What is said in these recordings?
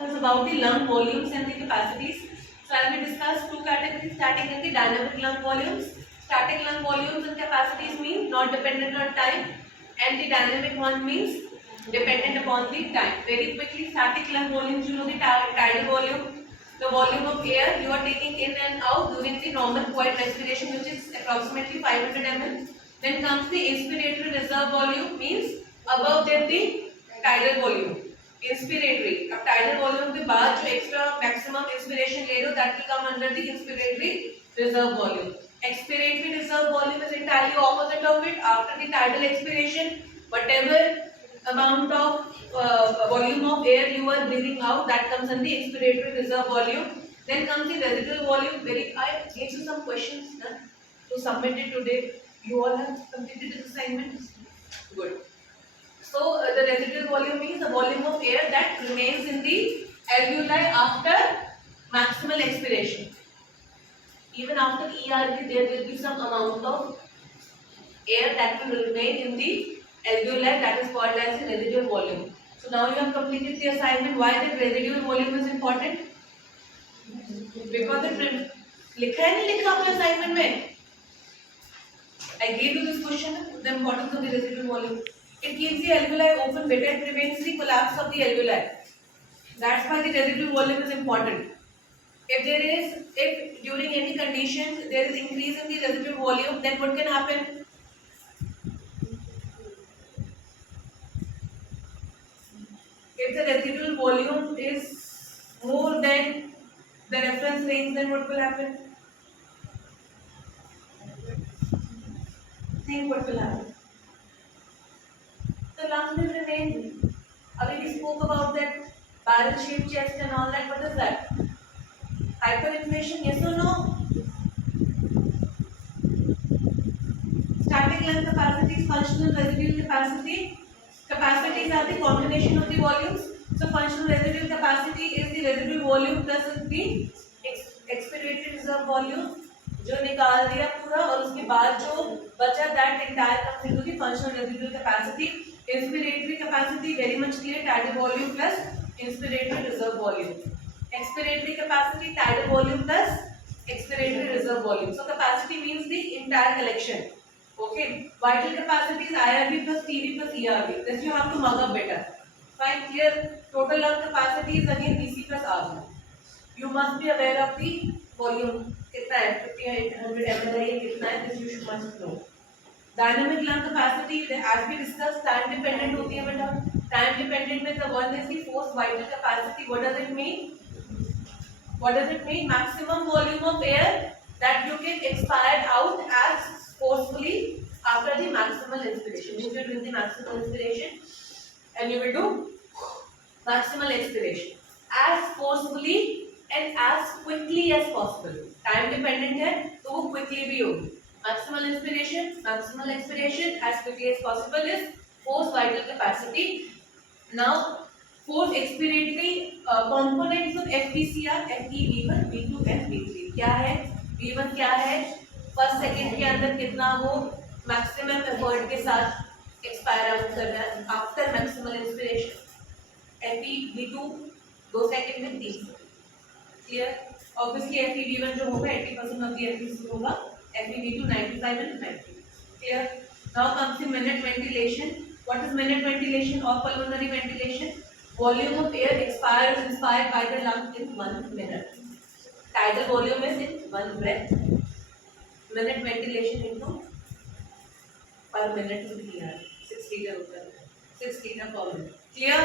discuss about the lung volumes and the capacities. So as we discussed, two categories, static and the dynamic lung volumes. Static lung volumes and capacities mean not dependent on time, and the dynamic one means dependent upon the time. Very quickly, static lung volumes, you know the tidal volume, the volume of air you are taking in and out during the normal quiet respiration, which is approximately 500 ml. Then comes the inspiratory reserve volume, means above than the tidal volume. Inspiratory, अब tidal volume के बाद जो extra maximum inspiration ले रहे हो that will come under the inspiratory reserve volume. Expiratory reserve volume is entirely opposite of it. After the tidal expiration, whatever amount of volume of air you are breathing out, that comes in the expiratory reserve volume. Then comes the residual volume. I gave you some questions to submit it today. You all have completed this assignment. Good. So the residual volume means the volume of air that remains in the alveoli after maximal expiration. Even after ERB, there will be some amount of air that will remain in the alveoli, that is called as the residual volume. So now you have completed the assignment. Why the residual volume is important? Because it लिखा है नहीं लिखा अपने assignment में? I gave you this question, the importance of the residual volume. It keeps the alveoli open better, it prevents the collapse of the alveoli. That's why the residual volume is important. If during any condition there is increase in the residual volume, then what can happen? If the residual volume is more than the reference range, then what will happen? Think what will happen? The lungs will remain. Abhi we spoke about that barrel-shaped chest and all that. What is that? Hyperinflation, yes or no? Static lung capacities, functional residual capacity. Capacities are the combination of the volumes. So functional residual capacity is the residual volume plus the expiratory reserve volume. जो निकाल दिया पूरा और उसके बाद जो बचा that entire comes into the functional residual capacity. Inspiratory capacity very much clear, tidal volume plus inspiratory reserve volume. Expiratory capacity, tidal volume plus expiratory reserve volume. So capacity means the entire collection. Okay. Vital capacity is IRB plus PV plus ERB. This you have to mug up better. Fine, clear. Total lung capacity is again VC plus RB. You must be aware of the volume. कितना है 50 100 ml है कितना है, this you must know. Dynamic lung capacity, as we discussed, time dependent होती है बेटा. Time dependent में the one is the forced vital capacity. What does it mean? What does it mean? Maximum volume of air that you can expire out as forcefully after the maximal inspiration. If you are doing the maximal inspiration and you will do maximal expiration as forcefully and as quickly as possible. Time dependent है तो वो quickly भी होगी. Maximal inspiration, maximal expiration as quickly as possible is forced vital capacity. Now, forced expiratory components of FVC are FE, V1, V2 and V3. क्या है? V1 क्या है? First second के अंदर कितना वो मैक्सिमम एफर्ट के साथ एक्सपायर आउट करना है after maximal inspiration. FE, V2 2 second में 3 second. Clear? Obviously FE, V1 जो होगा 80% ऑफ द FVC होगा. FeV2 95 and 90. Clear? Now comes the minute ventilation. What is minute ventilation or pulmonary ventilation? Volume of air expires inspired by the lung in 1 minute. Tidal volume is in 1 breath. Minute ventilation into per minute with ER. 6 liter होता है. 6 liter per minute. Clear?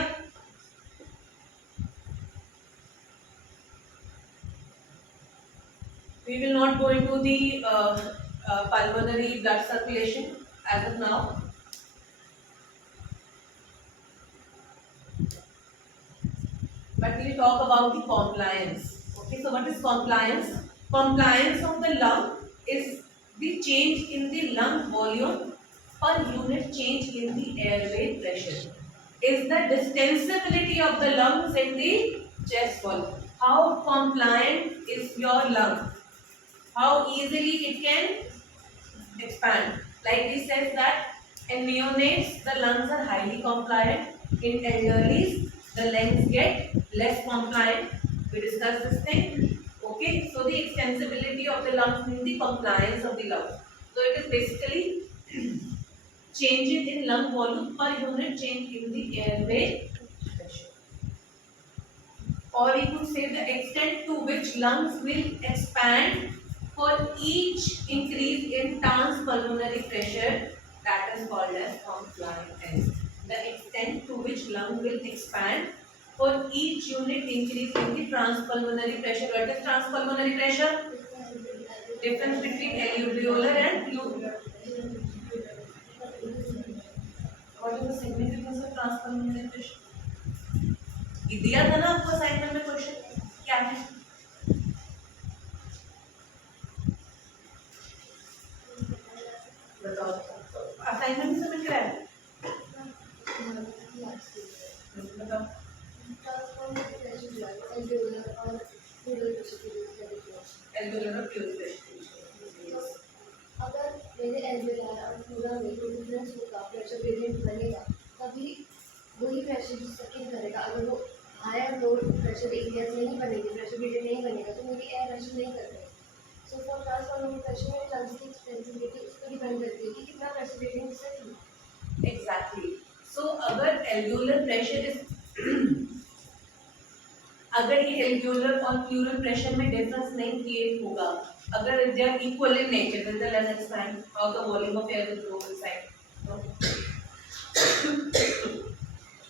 We will not go into the pulmonary blood circulation as of now. But we will talk about the compliance. Okay, so what is compliance? Compliance of the lung is the change in the lung volume per unit change in the airway pressure. Is the distensibility of the lungs in the chest wall. How compliant is your lung? How easily it can expand. Like we said that in neonates the lungs are highly compliant. In elderlies the lungs get less compliant. We discussed this thing. Okay, so the extensibility of the lungs means the compliance of the lungs. So it is basically changes in lung volume per unit change in the airway pressure. Or you could say the extent to which lungs will expand for each increase in transpulmonary pressure, that is called as compliance. The extent to which lung will expand for each unit increase in the transpulmonary pressure. What is transpulmonary pressure? Difference between alveolar and pleural. What is the significance of transpulmonary pressure? ये दिया था ना आपको assignment में question, क्या है? बताओ, assignment में सबमिट कराया है? बताओ। एल्वेओलर और प्लूरल प्रेशर। अगर मेरे एल्वेओलर और प्लूरल में कोई डिफरेंस होगा, प्रेशर ग्रेडियंट बनेगा, तभी वही प्रेशर सेकंड करेगा। अगर वो हायर लो प्रेशर एरिया नहीं बनेगी, प्रेशर ग्रेडियंट नहीं बनेगा, तो मेरी एयर प्रेशर नहीं कर पाएगी। सो फॉर ट्रांसफॉर्मर प्रेशर में लंग्स की एक्सपेंसिबिलिटी उस पर डिपेंड करती है कि कितना प्रेशर ग्रेडियंट सेट हुआ। एग्जैक्टली। सो अगर एल्वेओलर प्रेशर इज अगर ये एल्वेओलर और प्लूरल प्रेशर में डिफरेंस नहीं क्रिएट होगा, अगर they are equal in nature, then the lung expand or the volume of air will grow inside.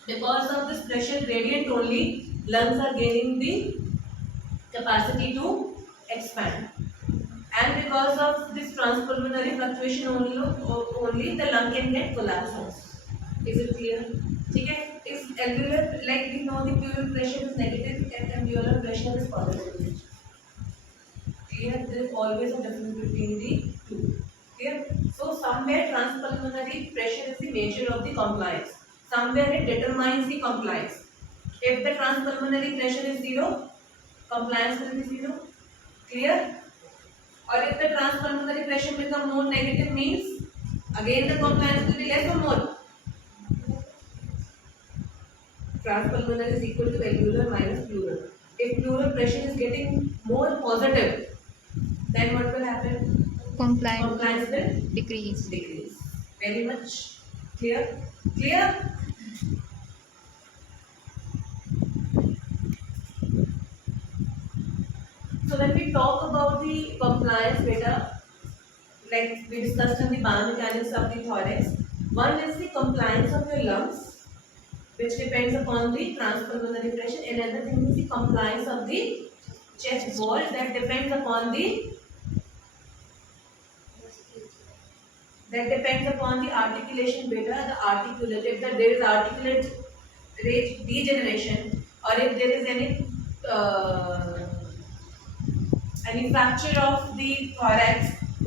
Because of this pressure gradient only, lungs are gaining the capacity to expand, and because of this transpulmonary fluctuation only the lung can get collapsed. Is it clear? ठीक है? If alveolar, like we know the pleural pressure is negative and alveolar pressure is positive. Clear? There is always a difference between the two. Clear? So somewhere transpulmonary pressure is the measure of the compliance. Somewhere it determines the compliance. If the transpulmonary pressure is zero, compliance will be zero. Clear? Or if the transpulmonary pressure become more negative, means again the compliance will be less or more. Transpulmonary is equal to alveolar minus pleural. If pleural pressure is getting more positive, then what will happen? Compliance will decrease. Very much clear? Clear? So when we talk about the compliance beta, like we discussed in the biomechanics of the thorax, one is the compliance of your lungs, which depends upon the transpulmonary pressure. Another thing is the compliance of the chest wall, that depends upon the articulation beta, the articulate. If there is articulate degeneration, or if there is any fracture of the thorax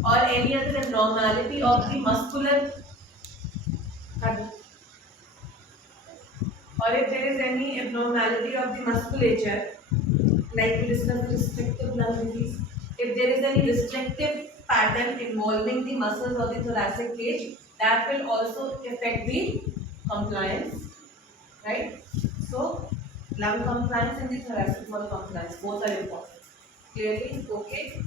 or any other abnormality of the muscular, or if there is any abnormality of the musculature, like we discussed restrictive lung disease, if there is any restrictive pattern involving the muscles of the thoracic cage, that will also affect the compliance, right? So lung compliance and the thoracic wall compliance, both are important. Clearly? Okay.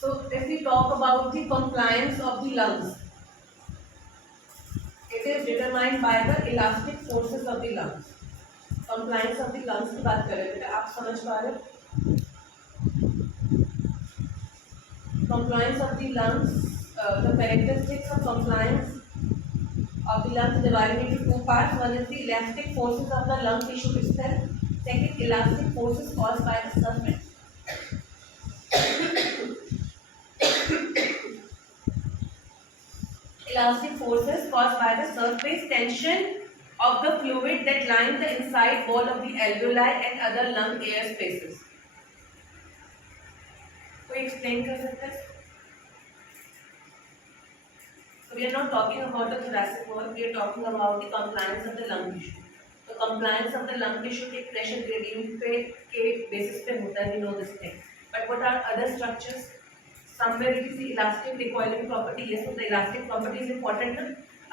So if we talk about the compliance of the lungs, it is determined by the elastic forces of the lungs. Compliance of the lungs की बात करें बेटा, आप समझ पा रहे हो? Compliance of the lungs, the characteristics of compliance of the lungs divided into two parts. One is the elastic forces of the lung tissue itself. Second, elastic forces caused by the surface. Elastic forces caused by the surface tension of the fluid that lines the inside wall of the alveoli and other lung air spaces. कोई explain कर सकता है? So we are not talking about the thoracic wall, we are talking about the compliance of the lung tissue. तो compliance of the lung tissue एक pressure gradient पे के basis पे होता है, we know this thing. But what are other structures? Somewhere it is the elastic recoiling property. Yes, so the elastic property is important.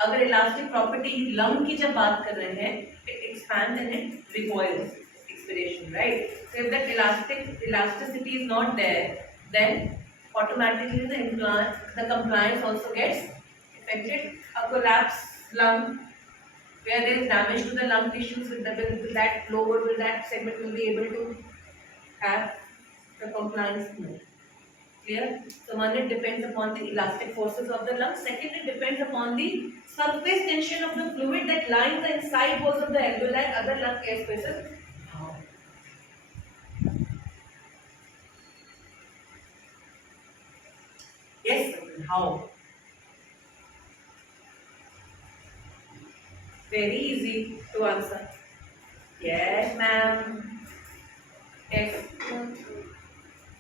अगर elastic property lung की जब बात कर रहे हैं, it expands and it recoils, expiration, right? So if that elasticity is not there, then automatically the compliance also gets affected. A collapsed lung where there is damage to the lung tissues, will that segment will be able to have the compliance more. Clear? So one, it depends upon the elastic forces of the lung. Second, it depends upon the surface tension of the fluid that lines the inside walls of the alveoli and other lung air spaces. Yes, how? Very easy to answer. Yes, ma'am. Yes.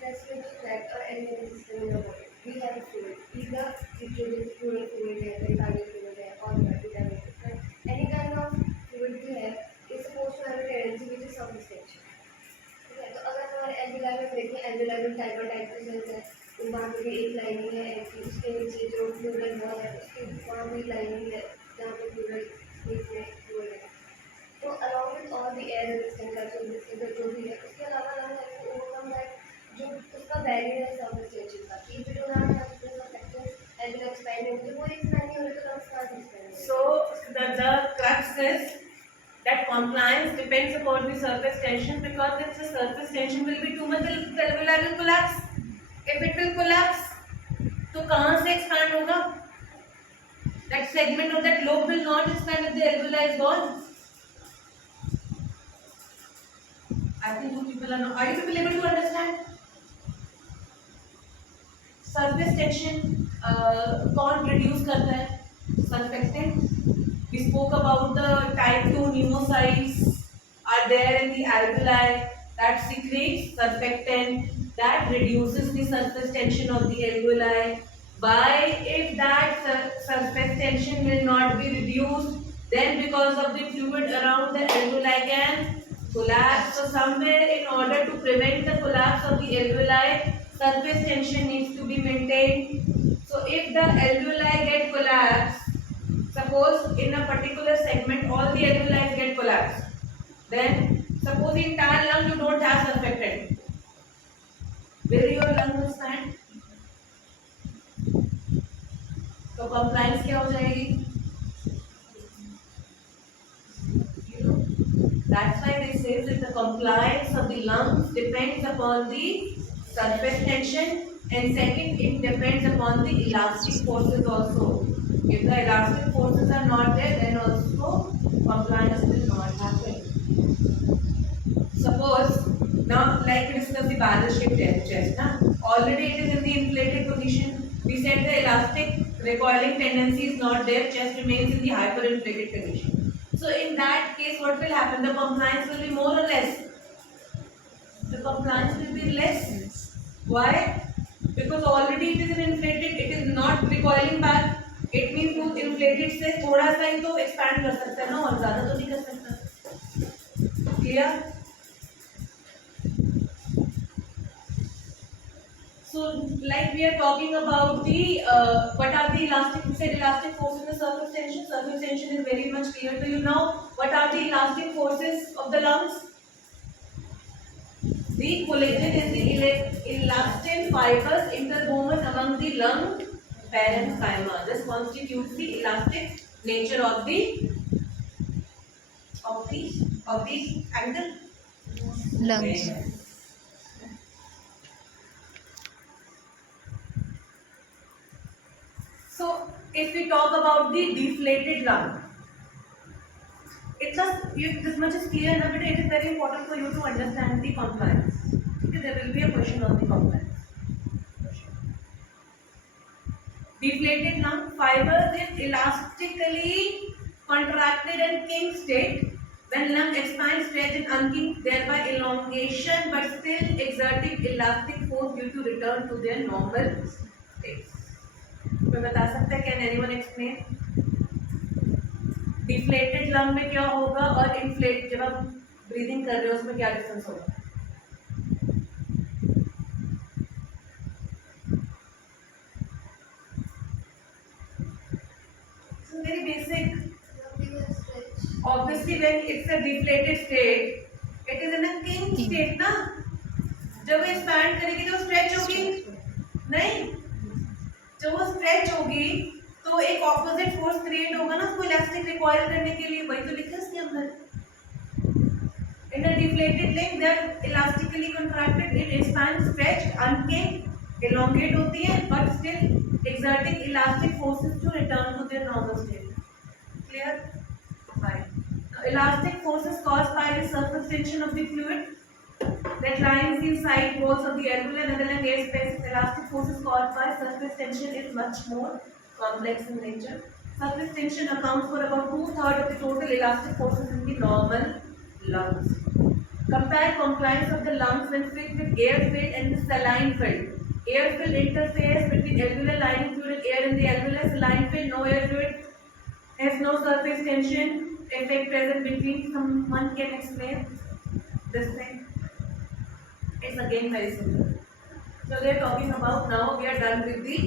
Respiratory tract or any other system in the body. We have a fluid, either uterine fluid है, pericardial fluid है, or vitamin. Any kind of fluid we have is supposed to have a tendency which is surface tension. ठीक है, तो अगर हमारे alveoli में देखें, alveoli में टाइप के cells है, तो वहाँ पे भी एक लाइनिंग है, ऐसी उसके नीचे जो फ्लूइड वॉल है, उसके वहाँ भी लाइनिंग है, जहाँ पे फ्लूइड नीचे फ्लूइड है. तो along with all the air resistance जो भी है, उसके अलावा लंग है to overcome that जो उसका बैरियर है सर्फेस टेंशन का. If we do not have this factors and will expand into वो expand नहीं हो रहा तो lungs can't expand. So the crux is that compliance depends upon the surface tension, because if the surface tension will be too much, the alveoli will collapse. If it will collapse, तो कहाँ से expand होगा? That segment of that lobe will not expand if the alveoli is gone. I think you people are not. Are you people able to understand? Surface tension कौन reduce करता है? Surfactant. We spoke about the type 2 pneumocytes are there in the alveoli that secretes surfactant that reduces the surface tension of the alveoli. Why? If that surface tension will not be reduced, then because of the fluid around the alveoli can collapse. So somewhere in order to prevent the collapse of the alveoli, surface tension needs to be maintained. So if the alveoli get collapsed, suppose in a particular segment all the alveoli get collapsed, then suppose the entire lung you don't have surfactant, will your lung will stand? तो compliance क्या हो जाएगी? That's why they say that the compliance of the lungs depends upon the surface tension, and second, it depends upon the elastic forces also. If the elastic forces are not there, then also compliance will not happen. Suppose now, like we discussed the barrel-shaped chest, already it is in the inflated position. We said the elastic recoiling tendency is not there, chest remains in the hyperinflated condition. So in that case, what will happen? The compliance will be more or less. The compliance will be less. Why? Because already it is inflated, it is not recoiling back. It means वो inflated से थोड़ा सा ही तो expand कर सकता है ना, और ज़्यादा तो नहीं कर सकता. Clear? So like we are talking about the what are the elastic? We said elastic forces in the surface tension. Surface tension is very much clear to you now. What are the elastic forces of the lungs? The collagen is the elastin fibers interwoven among the lung parenchyma. This constitutes the elastic nature of the angle. Lungs. Okay. So if we talk about the deflated lung, this much is clear now, but it is very important for you to understand the compliance. Okay, there will be a question on the compliance. Deflated lung fibers is elastically contracted and kink state. When lung expands, stretch and unkink, thereby elongation, but still exerting elastic force due to return to their normal state. कोई बता सकता है? Can anyone explain? Deflated lung में क्या होगा और inflate जब आप ब्रीदिंग कर रहे हो उसमें क्या डिफरेंस होगा? So very basic. Obviously, when it's a deflated state, it is in a king state ना. जब वो expand करेगी तो stretch होगी, नहीं? जब वो stretch होगी तो एक opposite force create होगा ना उसको elastic recoil करने के लिए, वही तो लिखा है इसके अंदर. In a deflated link, they are elastically contracted. It expands, stretched, unkinked, elongate होती है, but still exerting elastic forces to return to their normal state. Clear? Fine. Now, elastic force is caused by the surface tension of the fluid that lines the side walls of the alveoli and other lung air space. Elastic force is caused by surface tension is much more complex in nature. Surface tension accounts for about 2/3 of the total elastic forces in the normal lungs. Compare compliance of the lungs when filled with air-filled and the saline-filled. Air-filled interface between alveolar lining fluid and air in the alveolar. Saline-filled, no air fluid, has no surface tension effect present between. Someone can explain this thing? It's again very simple. So they are talking about, now we are done with the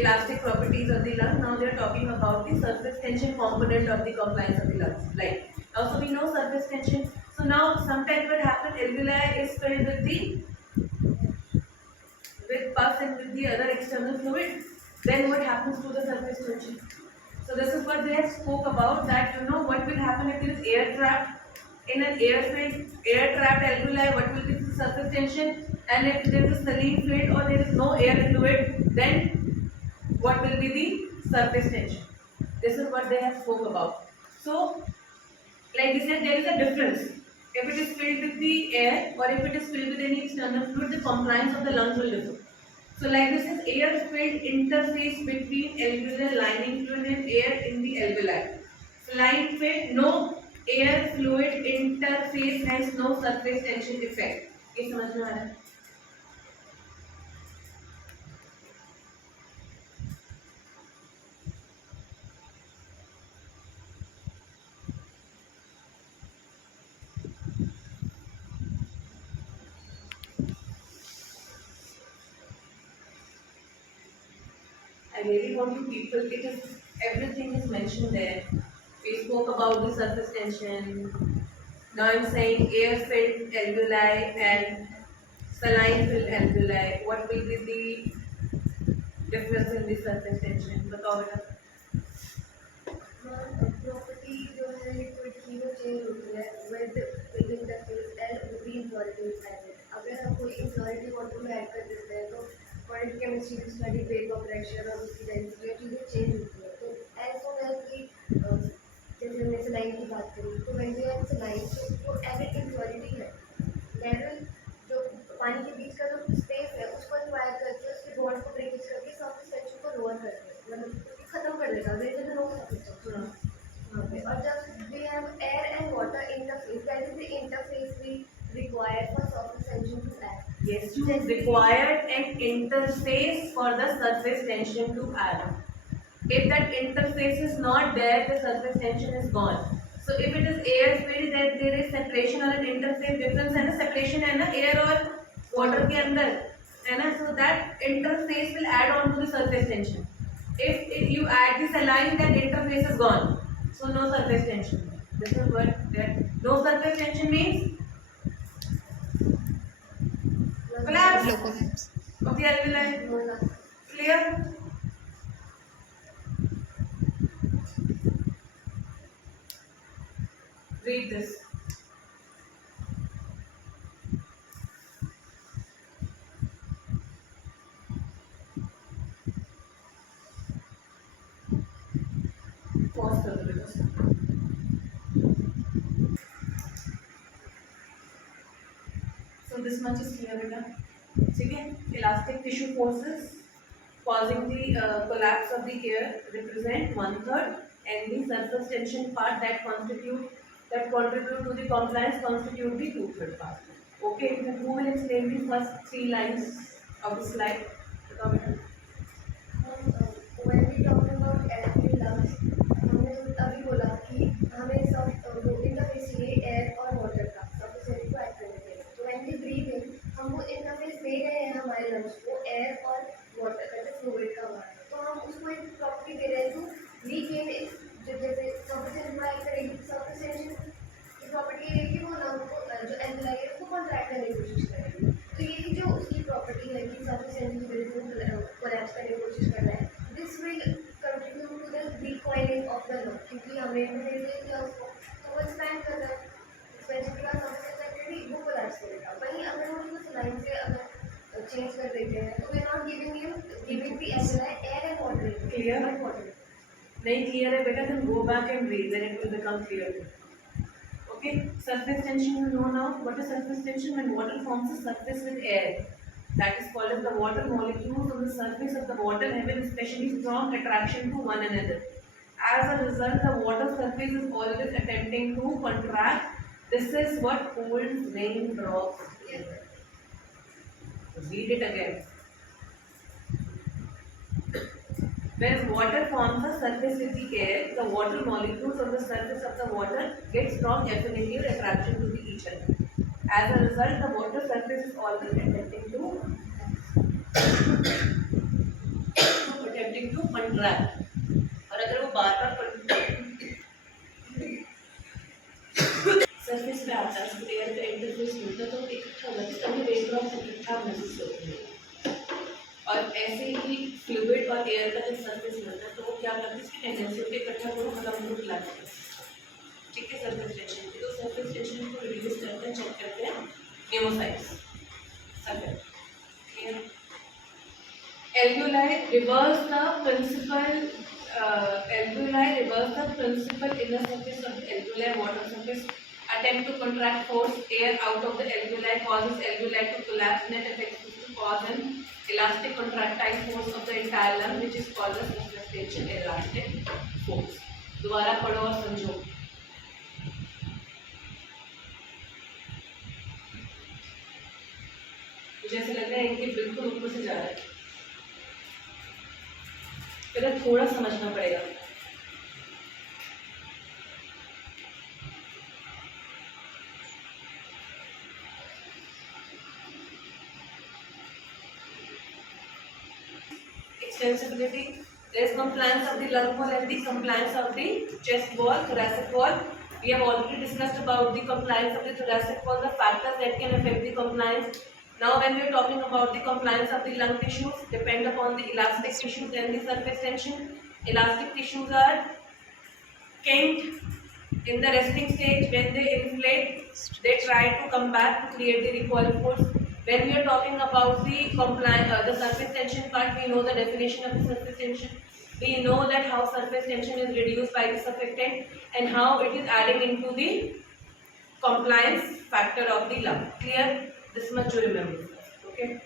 elastic properties of the lung. Now they are talking about the surface tension component of the compliance of the lungs. Like, also we know surface tension. So now sometimes what happens, alveoli is filled with pus and with the other external fluid. Then what happens to the surface tension? So this is what they have spoke about, that what will happen if there is air trapped in an air trapped alveoli, what will be the surface tension, and if there is a saline fluid or there is no air fluid, then what will be the surface tension. This is what they have spoke about. So like we said, there is a difference. If it is filled with the air or if it is filled with any external fluid, the compliance of the lungs will differ. So like this is air-filled interface between alveolar lining fluid and air in the alveoli. Saline-filled, no air fluid interface has no surface tension effect. ये समझ में आ रहा है? I really want you people, it is, everything is mentioned there. We spoke about the surface tension. Now I'm saying air-filled alveoli and saline-filled alveoli. What will be the difference in the surface tension? बताओ बेटा. Property जो है liquid की वो change होती है with with the phase L with the impurity added. अगर हम कोई इम्प्योरिटी वाटर में ऐड कर देते हैं तो क्वांटिटी केमिस्ट्री की स्टडी वेपर प्रेशर और उसकी डेंसिटी चीज़ें चेंज होती है. तो एज सोन एज की जैसे हमने सलाइन की बात करी तो वैसे एज सलाइन जो एडेड इम्प्योरिटी है लेवल जो पानी के बीच का जो स्पेस है उसको रिक्वायर करके उसके बॉन्ड को ब्रेकेज करके सर्फेस टेंशन को लोअर करते हैं, मतलब खत्म कर देगा. There is no surface tension वहाँ पे. और जब we have air and water interface, that is the interface we required for surface tension to act. Yes, you required an interface for the surface tension to act. If that interface is not there, the surface tension is gone. So if it is air filled, that there is separation or an interface difference है ना, separation है ना air और water के अंदर है ना, so that interface will add on to the surface tension. If you add the saline, that interface is gone, so no surface tension. This is what that no surface tension means. Collapse Locolaps. of the alveoli. Clear? Read this. Pause कर दो बेटा. So this much is clear बेटा. ठीक है? Elastic tissue forces causing the collapse of the air represent 1/3, and the surface tension part that contribute to the compliance constitute the 2/3 part. Okay, then who will explain the first 3 lines of the slide? बताओ बेटा. clear? नहीं clear है बेटा, then go back and read, then it will become clear. Okay, surface tension you know now. What is surface tension? When water forms a surface with air, that is called as the water molecules on the surface of the water have an especially strong attraction to one another. As a result, the water surface is always attempting to contract. This is what holds raindrops together. Read it again. When water forms a surface with the air, the water molecules on the surface of the water get strong affinity or attraction to each other. As a result, the water surface is always attempting to contract. और अगर वो बार बार surface पे आता है, तो air का interface मिलता है, तो इकट्ठा होता है, तभी रेनड्रॉप्स इकट्ठा महसूस होते हैं। और ऐसे ही फ्लूइड और एयर का जब सरफेस मिलता है तो वो क्या करते हैं, इसकी टेंडेंसी होती है इकट्ठा करो खत्म हो लाते हैं। ठीक है, सरफेस टेंशन की, तो सरफेस टेंशन को रिड्यूस करते हैं, चेक करते हैं pneumocytes. Surface alveoli reverse the principal inner surface of the alveoli water surface attempt to contract force air out of the alveoli causes alveoli to collapse. Net effect is to cause an elastic contractile force of the entire lung which is called as surface tension elastic force. दोबारा पढ़ो और समझो। मुझे ऐसा लग रहा है इनके बिल्कुल ऊपर से जा रहा है, पहले थोड़ा समझना पड़ेगा। Extensibility, there is compliance of the lung wall and the compliance of the chest wall, thoracic wall. We have already discussed about the compliance of the thoracic wall, the factors that can affect the compliance. Now when we are talking about the compliance of the lung tissues, depend upon the elastic tissues and the surface tension. Elastic tissues are kinked in the resting stage. When they inflate, they try to come back to create the recoil force. When we are talking about the surface tension part, we know the definition of the surface tension. We know that how surface tension is reduced by the surfactant and how it is adding into the compliance factor of the lung. Clear? This much you remember. Okay.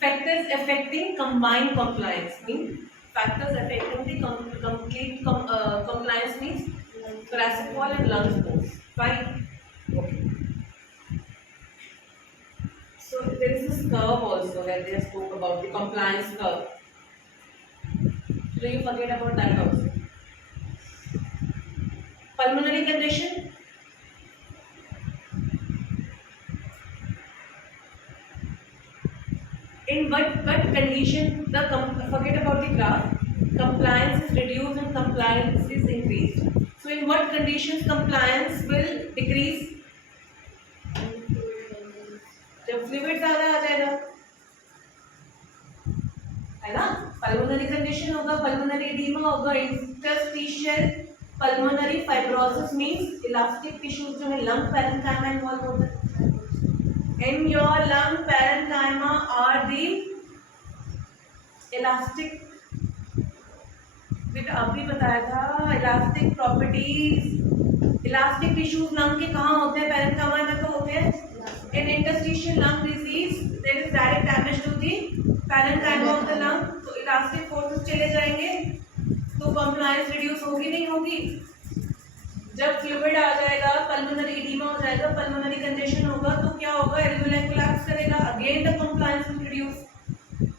Factors affecting combined compliance means factors affecting the complete compliance means thoracic wall and lungs both. Fine. Okay. So there is this curve also where they spoke about the compliance curve. So you forget about that also. Pulmonary condition. In what condition forget about the graph, compliance is reduced and compliance is increased. So in what conditions compliance will decrease? जब fluid ज़्यादा आ जाएगा, है ना, pulmonary condition होगा, pulmonary oedema होगा, interstitial pulmonary fibrosis means elastic tissues जो है लंग पैरेन्काइमा इन्वॉल्व होता है। In your lung parenchyma are the elastic, बेटा अभी बताया था elastic properties. Elastic tissues lung के कहाँ होते हैं? पैरेन्काइमा में तो होते हैं। In interstitial lung disease, there is direct damage to the parenchyma of the lung. तो elastic forces चले जाएंगे, तो compliance reduce होगी नहीं होगी। जब fluid आ जाएगा, pulmonary edema हो जाएगा, pulmonary congestion होगा, तो क्या होगा? alveoli collapse करेगा, again the compliance will reduce.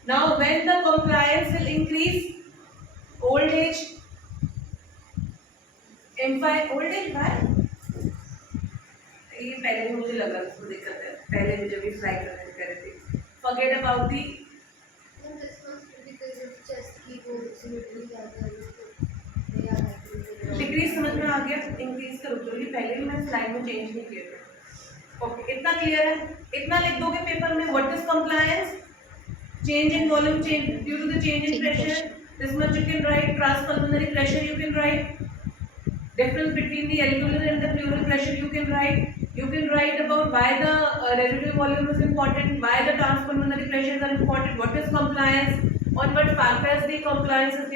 Now when the compliance will increase, old age, old age why? ये पहले भी मुझे लगा उसको दिक्कत है, पहले भी जब भी फ्राई कर रहे थे। Forget about the डिक्रीज समझ में आ गया, इंक्रीज करो तो ये पहले भी मैंने स्लाइड में चेंज नहीं किया था। ओके, इतना क्लियर है? इतना लिख दोगे पेपर में, what is compliance? Change in volume change due to the change in pressure, this much you can write, transpulmonary pressure you can write, Difference between the alveolar and the pleural pressure you can write. You can write about why the residual volume is important, why the transpulmonary pressures are important, what is compliance, on what factors the compliance is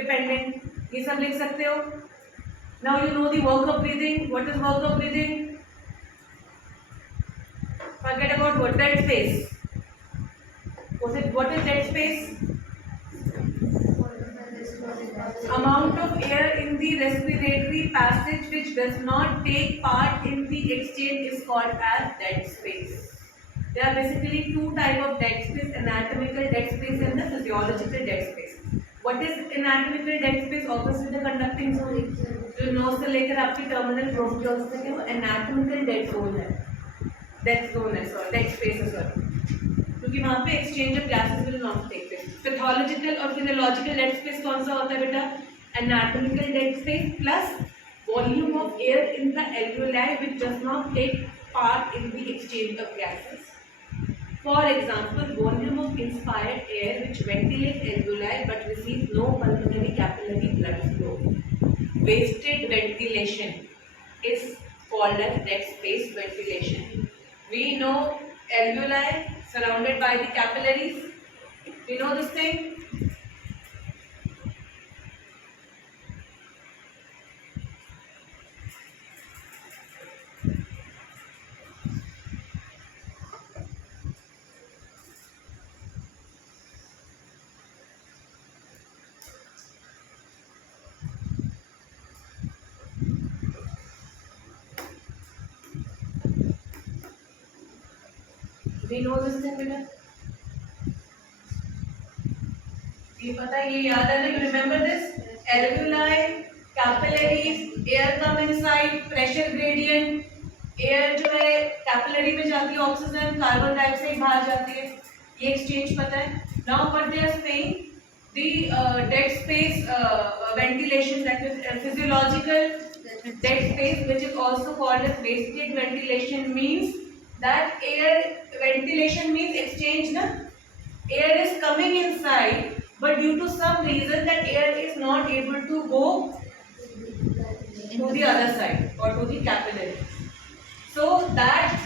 dependent. ये सब लिख सकते हो. Now you know the work of breathing. What is work of breathing? Forget about what dead space. What is dead space? Amount of air in the respiratory passage which does not take part in the exchange is called as dead space. There are basically two types of dead space: anatomical dead space and the physiological dead space. What is anatomical dead space? Obviously the conducting zone. जो nose से लेकर आपकी terminal bronchioles तक है वो anatomical dead zone है, dead space है sorry, क्योंकि वहाँ पे exchange of gases will not take place. Pathological और फिजियोलॉजिकल डेड स्पेस कौन सा होता है बेटा? Anatomical dead space plus volume of air in the alveoli which does not take part in the exchange of gases. For example, volume of inspired air which ventilates alveoli but receives no pulmonary capillary blood flow. Wasted ventilation is called as dead space ventilation. We know alveoli surrounded by the capillaries. We know this thing. We know this thing बेटा. ये पता है, ये याद है ना? You remember this? Alveoli, capillaries, air come inside, pressure gradient. Air जो है कैपिलरी में जाती है, ऑक्सीजन कार्बन डाइऑक्साइड बाहर जाती है, ये एक्सचेंज पता है. Now what they are saying, the dead space ventilation, that is physiological dead space, which is also called as wasted ventilation, means that air ventilation means exchange na. Air is coming inside but due to some reason that air is not able to go to the other side or to the capillary, so that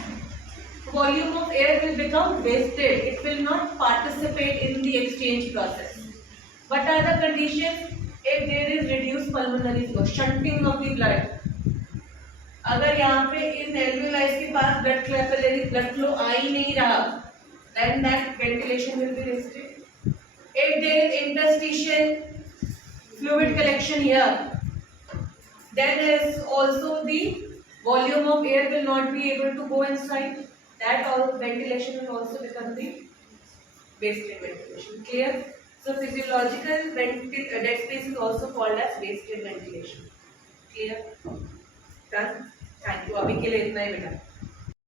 volume of air will become wasted. It will not participate in the exchange process. What are the conditions? If there is reduced pulmonary flow, shunting of the blood. अगर यहाँ पे इन एल्वियोलाइज के पास blood capillary blood flow आ ही नहीं रहा, then that ventilation will be restricted. If there is interstitial fluid collection here, then there is also the volume of air will not be able to go inside. That all ventilation will also become the wasted ventilation. Clear? So physiological dead space is also called as wasted ventilation. Clear? Done? Thank you. अभी के लिए इतना ही बेटा.